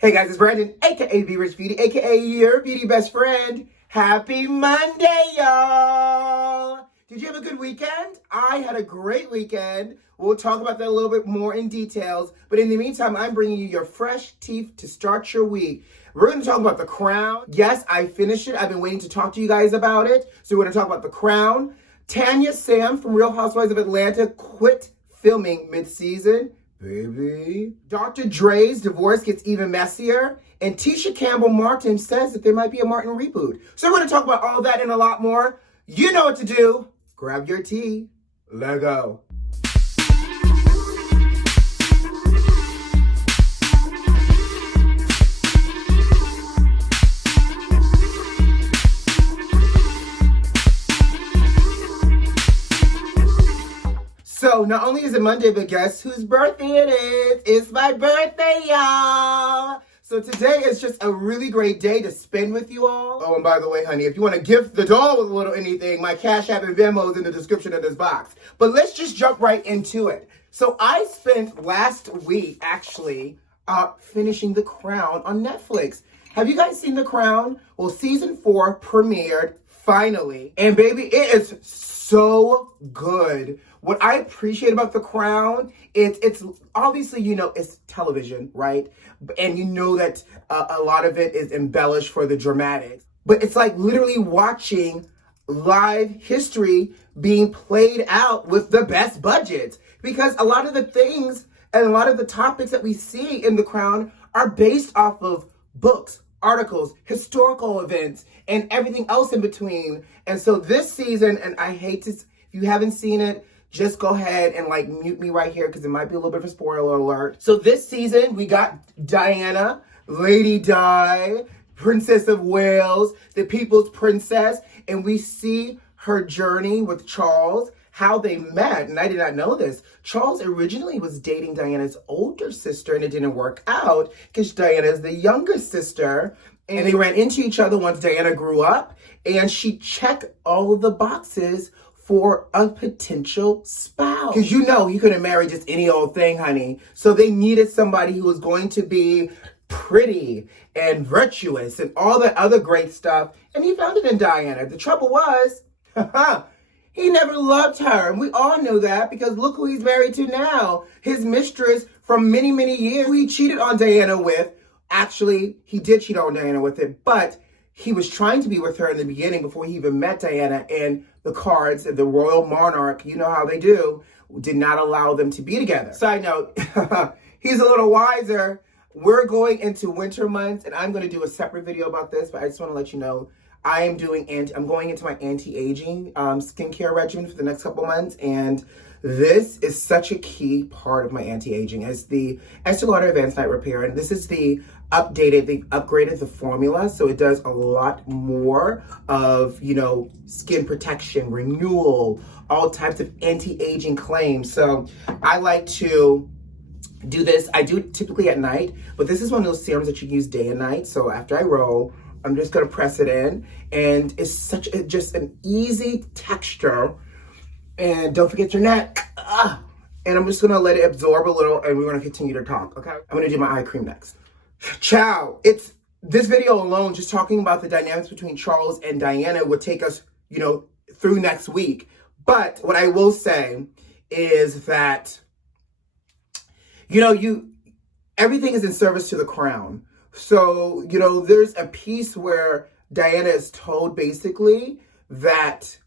Hey guys, it's Brandon, aka BrichBeauty, aka your beauty best friend. Happy Monday, y'all! Did you have a good weekend? I had a great weekend. We'll talk about that a little bit more in details. But in the meantime, I'm bringing you your fresh teeth to start your week. We're going to talk about The Crown. Yes, I finished it. I've been waiting to talk to you guys about it. So we're going to talk about The Crown. TANYA SAM'S from Real Housewives of Atlanta quit filming mid-season. Baby. Dr. Dre's divorce gets even messier. And Tisha Campbell Martin says that there might be a Martin reboot. So we're going to talk about all that and a lot more. You know what to do. Grab your tea. Let go. So, not only is it Monday, but guess whose birthday it is? It's my birthday, y'all! So today is just a really great day to spend with you all. Oh, and by the way, honey, if you want to gift the doll with a little anything, my Cash App and Venmo is in the description of this box. But let's just jump right into it. So I spent last week, actually, finishing The Crown on Netflix. Have you guys seen The Crown? Well, season 4 premiered, finally. And baby, it is so good. What I appreciate about The Crown, it's obviously, you know, it's television, right? And you know that a lot of it is embellished for the dramatics. But it's like literally watching live history being played out with the best budgets. Because a lot of the things and a lot of the topics that we see in The Crown are based off of books, articles, historical events, and everything else in between. And so this season, and I hate to, if you haven't seen it, just go ahead and like mute me right here because it might be a little bit of a spoiler alert. So this season, we got Diana, Lady Di, Princess of Wales, the People's Princess, and we see her journey with Charles, how they met. And I did not know this. Charles originally was dating Diana's older sister and it didn't work out because Diana is the younger sister. And they ran into each other once Diana grew up and she checked all of the boxes for a potential spouse. Because you know, you couldn't marry just any old thing, honey. So they needed somebody who was going to be pretty and virtuous and all that other great stuff. And he found it in Diana. The trouble was, he never loved her. And we all know that because look who he's married to now. His mistress from many, many years who he cheated on Diana with. Actually, he did cheat on Diana with it, but he was trying to be with her in the beginning before he even met Diana, and the cards and the royal monarch, you know how they do, did not allow them to be together. Side note, he's a little wiser. We're going into winter months, and I'm going to do a separate video about this, but I just want to let you know, I'm going into my anti-aging skincare regimen for the next couple months, and this is such a key part of my anti-aging. It's the Estée Lauder Advanced Night Repair, and this is the upgraded the formula, so it does a lot more of, you know, skin protection, renewal, all types of anti-aging claims. So I like to do this. I do it typically at night, but this is one of those serums that you use day and night. So after I roll, I'm just gonna press it in, and it's just an easy texture. And don't forget your neck. And I'm just gonna let it absorb a little, and we're gonna continue to talk, okay? I'm gonna do my eye cream next. Ciao. It's this video alone, just talking about the dynamics between Charles and Diana would take us, you know, through next week. But what I will say is that, you know, everything is in service to the crown. So, you know, there's a piece where Diana is told basically that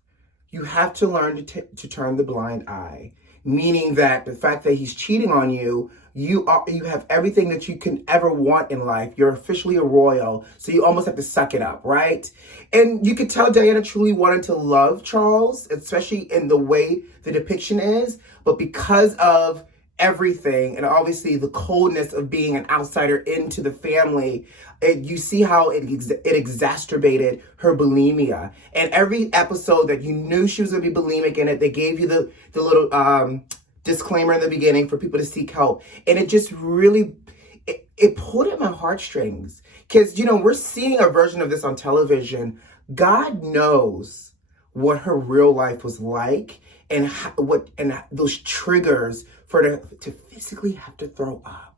you have to learn to turn the blind eye, meaning that the fact that he's cheating on you, you have everything that you can ever want in life. You're officially a royal, so you almost have to suck it up, right? And you could tell Diana truly wanted to love Charles, especially in the way the depiction is, but because of everything, and obviously the coldness of being an outsider into the family, you see how it exacerbated her bulimia. And every episode that you knew she was going to be bulimic in it, they gave you the little disclaimer in the beginning for people to seek help. And it just really, it pulled at my heartstrings. Because, you know, we're seeing a version of this on television. God knows what her real life was like and those triggers for her to physically have to throw up.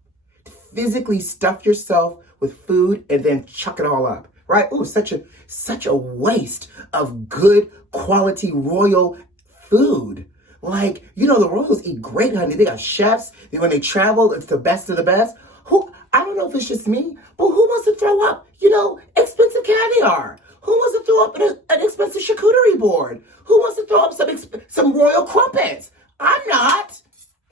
physically stuff yourself with food and then chuck it all up, right? Ooh, such a waste of good quality royal food. Like, you know, the royals eat great, honey. They got chefs. When they travel, it's the best of the best. I don't know if it's just me, but who wants to throw up, you know, expensive caviar? Who wants to throw up an expensive charcuterie board? Who wants to throw up some royal crumpets? I'm not.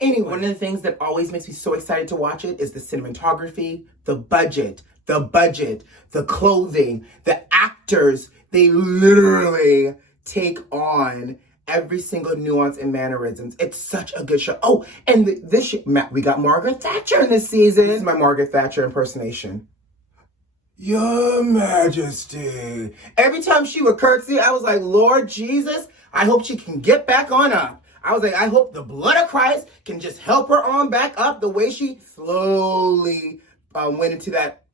Anyway, one of the things that always makes me so excited to watch it is the cinematography, the budget, the clothing, the actors. They literally take on every single nuance and mannerisms. It's such a good show. Oh, and we got Margaret Thatcher in this season. This is my Margaret Thatcher impersonation. Your Majesty. Every time she would curtsy, I was like, Lord Jesus, I hope she can get back on up. I was like, I hope the blood of Christ can just help her on back up the way she slowly went into that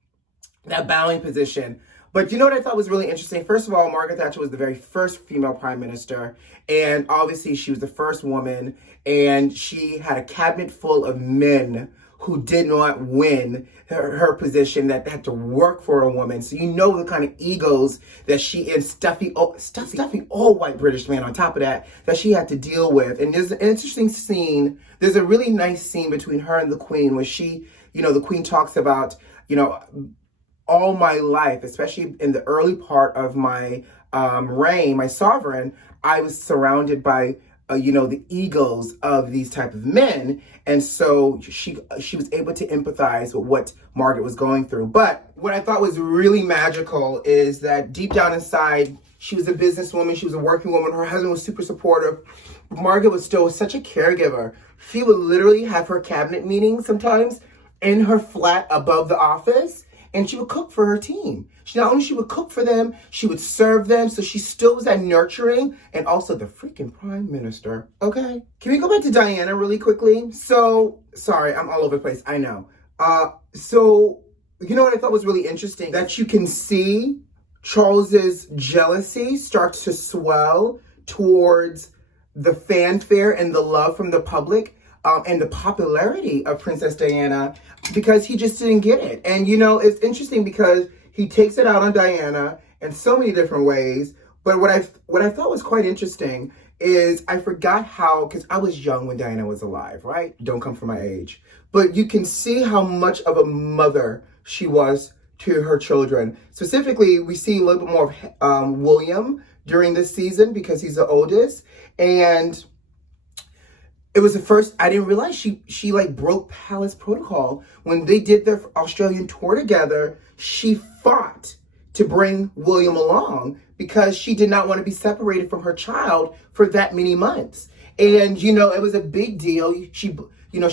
bowing position. But you know what I thought was really interesting? First of all, Margaret Thatcher was the very first female prime minister. And obviously she was the first woman. And she had a cabinet full of men who did not win her position, that had to work for a woman. So you know the kind of egos that she, and stuffy old white British man on top of that she had to deal with. And there's an interesting scene. There's a really nice scene between her and the Queen where she, you know, the Queen talks about, you know, all my life, especially in the early part of my reign, my sovereign, I was surrounded by, you know, the egos of these type of men. And so she was able to empathize with what Margaret was going through. But what I thought was really magical is that deep down inside, she was a businesswoman, she was a working woman, her husband was super supportive. Margaret was still such a caregiver. She would literally have her cabinet meetings sometimes in her flat above the office. And she would cook for her team. Not only she would cook for them, she would serve them. So she still was that nurturing, and also the freaking prime minister. Okay. Can we go back to Diana really quickly? So, sorry, I'm all over the place. I know. So, you know what I thought was really interesting? That you can see Charles's jealousy start to swell towards the fanfare and the love from the public. And the popularity of Princess Diana, because he just didn't get it. And, you know, it's interesting because he takes it out on Diana in so many different ways. But what I thought was quite interesting is I forgot how, because I was young when Diana was alive, right? Don't come from my age. But you can see how much of a mother she was to her children. Specifically, we see a little bit more of William during this season because he's the oldest. And it was the first, I didn't realize she like broke palace protocol. When they did their Australian tour together, she fought to bring William along because she did not want to be separated from her child for that many months. And, you know, it was a big deal. She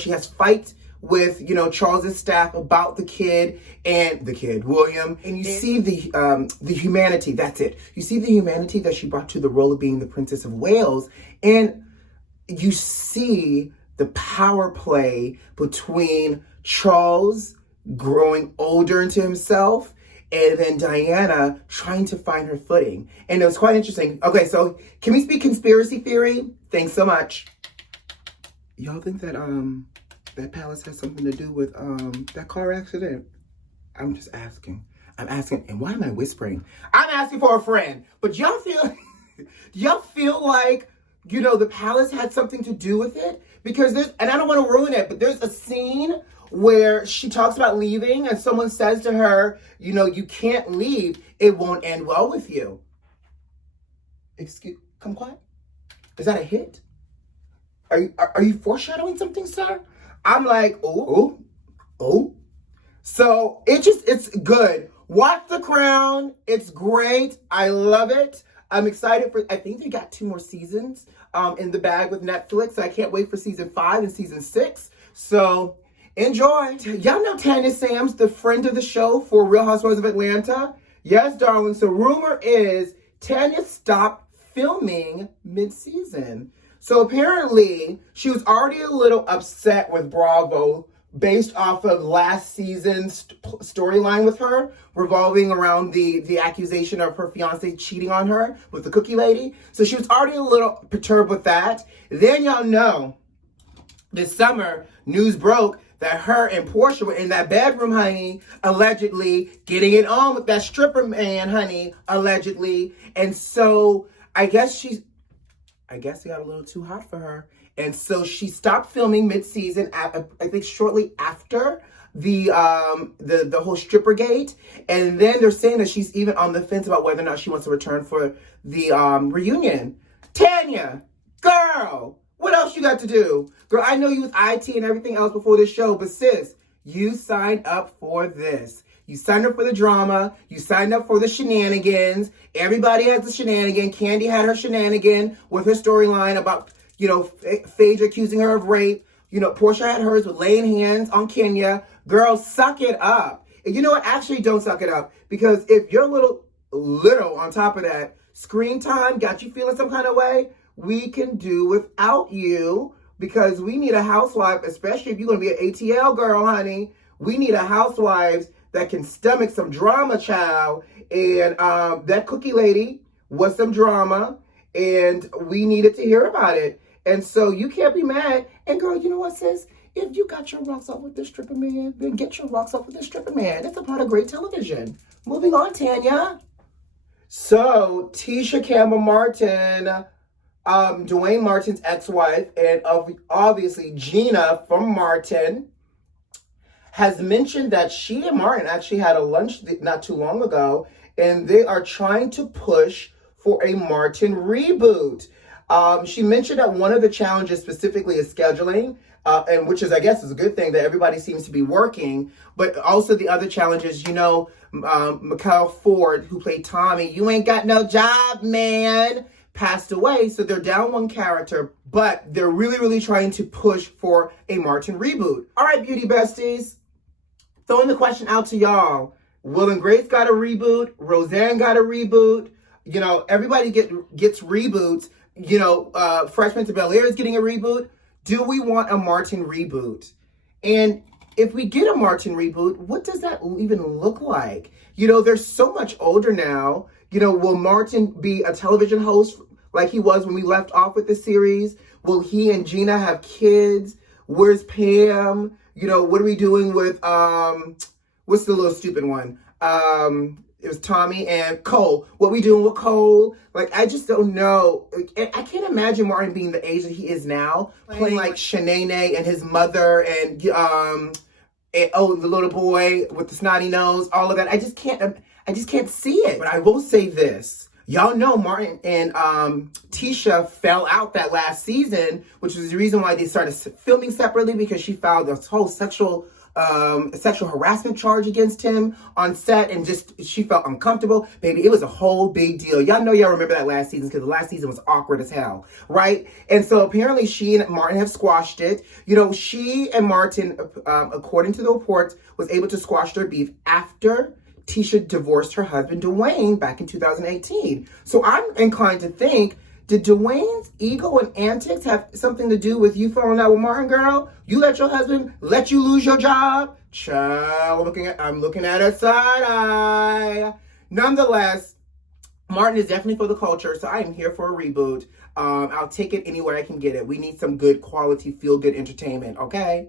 has fights with, you know, Charles's staff about the kid, William. And you see the humanity, that's it. You see the humanity that she brought to the role of being the Princess of Wales. And you see the power play between Charles growing older into himself and then Diana trying to find her footing. And it was quite interesting. Okay, so can we speak conspiracy theory? Thanks so much. Y'all think that that palace has something to do with that car accident? I'm just asking. I'm asking, and why am I whispering? I'm asking for a friend. But y'all feel like, you know, the palace had something to do with it? Because and I don't want to ruin it, but there's a scene where she talks about leaving and someone says to her, you know, you can't leave. It won't end well with you. Come quiet. Is that a hit? Are you foreshadowing something, sir? I'm like, oh. So it's good. Watch The Crown. It's great. I love it. I'm excited I think they got 2 more seasons in the bag with Netflix. I can't wait for season 5 and season 6. So enjoy. Y'all know Tanya Sam'S, the friend of the show for Real Housewives of Atlanta. Yes, darling. So rumor is Tanya stopped filming mid-season. So apparently she was already a little upset with Bravo based off of last season's storyline with her, revolving around the accusation of her fiance cheating on her with the cookie lady. So she was already a little perturbed with that. Then y'all know, this summer, news broke that her and Portia were in that bedroom, honey, allegedly getting it on with that stripper man, honey, allegedly. And so I guess it got a little too hot for her. And so she stopped filming mid-season, I think shortly after the whole stripper gate. And then they're saying that she's even on the fence about whether or not she wants to return for the reunion. Tanya, girl, what else you got to do? Girl, I know you was IT and everything else before this show, but sis, you signed up for this. You signed up for the drama. You signed up for the shenanigans. Everybody has the shenanigan. Candy had her shenanigan with her storyline about, Phaedra accusing her of rape. Portia had hers with laying hands on Kenya. Girl, suck it up. And you know what? Actually, don't suck it up. Because if you're little on top of that, screen time got you feeling some kind of way, we can do without you. Because we need a housewife, especially if you're going to be an ATL girl, honey. We need a housewife that can stomach some drama, child. And that cookie lady was some drama. And we needed to hear about it. And so you can't be mad. And girl, you know what, sis? If you got your rocks off with this stripper man, then get your rocks off with this stripper man. It's a part of great television. Moving on, Tanya. So, Tisha Campbell Martin, Dwayne Martin's ex-wife, and obviously Gina from Martin, has mentioned that she and Martin actually had a lunch not too long ago, and they are trying to push for a Martin reboot. She mentioned that one of the challenges specifically is scheduling, and which is, I guess, is a good thing that everybody seems to be working. But also the other challenge is, Mikhail Ford, who played Tommy, you ain't got no job, man, passed away. So they're down one character, but they're really, really trying to push for a Martin reboot. All right, beauty besties, throwing the question out to y'all. Will and Grace got a reboot. Roseanne got a reboot. Everybody gets reboots. Freshman to Bel-Air is getting a reboot. Do we want a Martin reboot? And if we get a Martin reboot, what does that even look like? They're so much older now. Will Martin be a television host like he was when we left off with the series? Will he and Gina have kids? Where's Pam? What are we doing with, what's the little stupid one? It was Tommy and Cole. What we doing with Cole? I just don't know. I can't imagine Martin being the age that he is now, playing like Shanae and his mother and the little boy with the snotty nose, all of that. I just can't see it. But I will say this. Y'all know Martin and Tisha fell out that last season, which was the reason why they started filming separately, because she filed this whole sexual harassment charge against him on set, and she felt uncomfortable. Baby, it was a whole big deal. Y'all remember that last season, because the last season was awkward as hell, right? And so apparently she and Martin have squashed it. She and Martin, according to the reports, was able to squash their beef after Tisha divorced her husband, Dwayne, back in 2018. So I'm inclined to think, did Dwayne's ego and antics have something to do with you falling out with Martin, girl? You let your husband let you lose your job? Child, I'm looking at a side eye. Nonetheless, Martin is definitely for the culture, so I am here for a reboot. I'll take it anywhere I can get it. We need some good quality, feel-good entertainment, okay?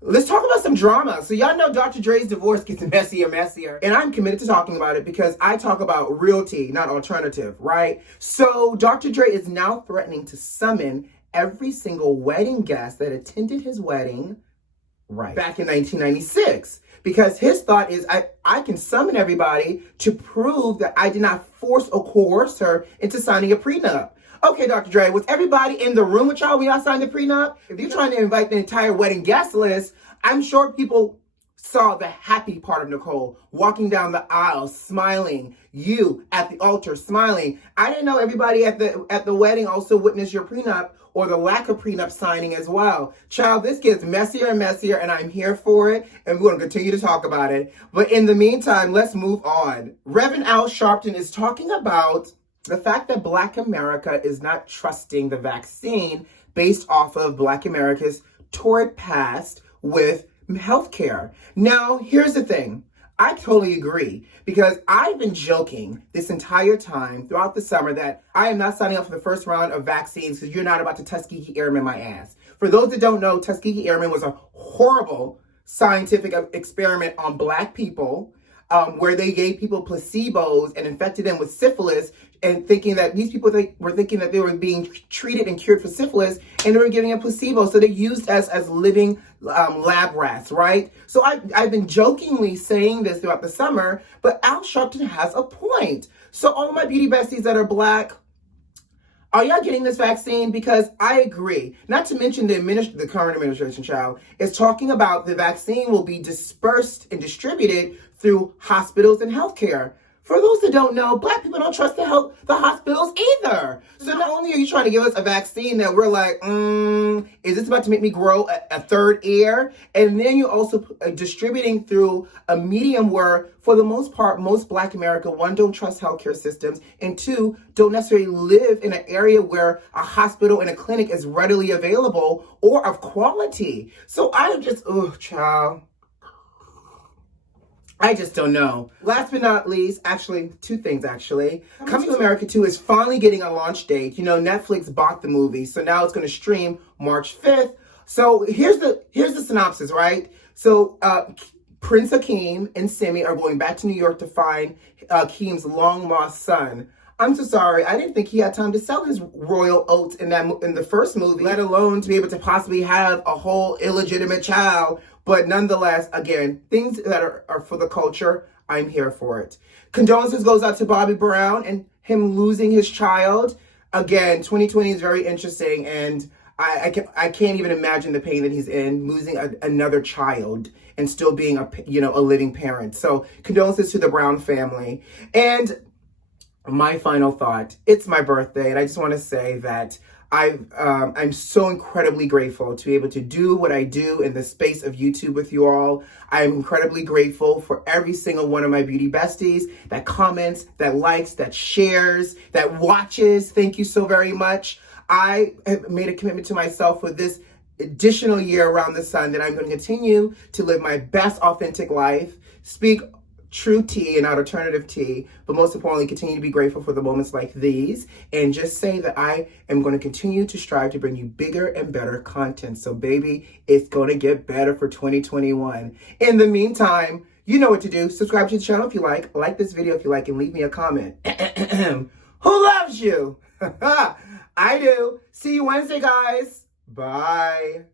Let's talk about some drama. So y'all know Dr. Dre's divorce gets messier. And I'm committed to talking about it because I talk about real tea, not alternative, right? So Dr. Dre is now threatening to summon every single wedding guest that attended his wedding back in 1996. Because his thought is, I can summon everybody to prove that I did not force or coerce her into signing a prenup. Okay, Dr. Dre, was everybody in the room with y'all when y'all signed the prenup? If you're trying to invite the entire wedding guest list, I'm sure people saw the happy part of Nicole walking down the aisle, smiling. You at the altar, smiling. I didn't know everybody at the wedding also witnessed your prenup or the lack of prenup signing as well. Child, this gets messier and messier, and I'm here for it, and we're going to continue to talk about it. But in the meantime, let's move on. Reverend Al Sharpton is talking about the fact that Black America is not trusting the vaccine based off of Black America's torrid past with healthcare. Now, here's the thing. I totally agree, because I've been joking this entire time throughout the summer that I am not signing up for the first round of vaccines because you're not about to Tuskegee Airmen my ass. For those that don't know, Tuskegee Airmen was a horrible scientific experiment on Black people, where they gave people placebos and infected them with syphilis, and thinking that these people were thinking that they were being treated and cured for syphilis, and they were giving a placebo. So they used us as living lab rats, right? So I've been jokingly saying this throughout the summer, but Al Sharpton has a point. So all my beauty besties that are Black, are y'all getting this vaccine? Because I agree. Not to mention the current administration, child, is talking about the vaccine will be dispersed and distributed through hospitals and healthcare. For those that don't know, Black people don't trust the hospitals either. So not only are you trying to give us a vaccine that we're like, is this about to make me grow a third ear? And then you're also distributing through a medium where, for the most part, most Black America, one, don't trust healthcare systems, and two, don't necessarily live in an area where a hospital and a clinic is readily available or of quality. So I'm just, child. I just don't know. Last but not least, actually, two things actually. Coming to America 2 is finally getting a launch date. You know, Netflix bought the movie, so now it's going to stream March 5th. So here's the synopsis, right? So Prince Hakeem and Simi are going back to New York to find Hakeem's long lost son. I'm so sorry. I didn't think he had time to sell his royal oats in the first movie, let alone to be able to possibly have a whole illegitimate child. But nonetheless, again, things that are for the culture, I'm here for it. Condolences goes out to Bobby Brown and him losing his child. Again, 2020 is very interesting, and I can't even imagine the pain that he's in, losing another child and still being a living parent. So condolences to the Brown family. And my final thought, it's my birthday, and I just want to say that I'm so incredibly grateful to be able to do what I do in the space of YouTube with you all. I'm incredibly grateful for every single one of my beauty besties that comments, that likes, that shares, that watches. Thank you so very much. I have made a commitment to myself for this additional year around the sun that I'm going to continue to live my best authentic life, speak true tea and not alternative tea, but most importantly, continue to be grateful for the moments like these, and just say that I am going to continue to strive to bring you bigger and better content. So baby, it's going to get better for 2021. In the meantime, you know what to do. Subscribe to the channel if you like this video if you like, and leave me a comment. Who loves you? I do. See you Wednesday, guys. Bye.